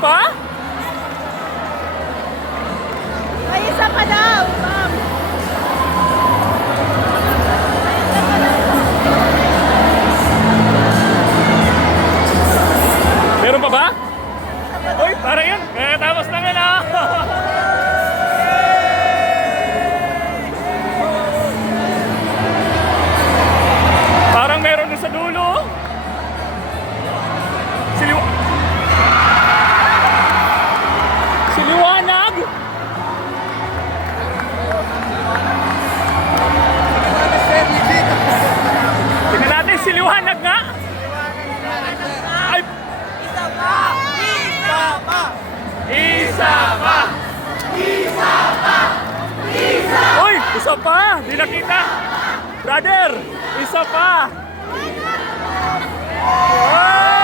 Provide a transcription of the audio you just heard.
pa? May isa pa daw, ma'am. Meron pa ba? Uy, parang yan. Tapos na nga na. Parang meron na sa dulo. Siliwanag. Tingnan natin, siliwanag nga. Ay, Isa pa! Isa pa! isa pa! Isa pa! Isa! Uy, isa pa! Di nakita! Brother, isa pa! Wow!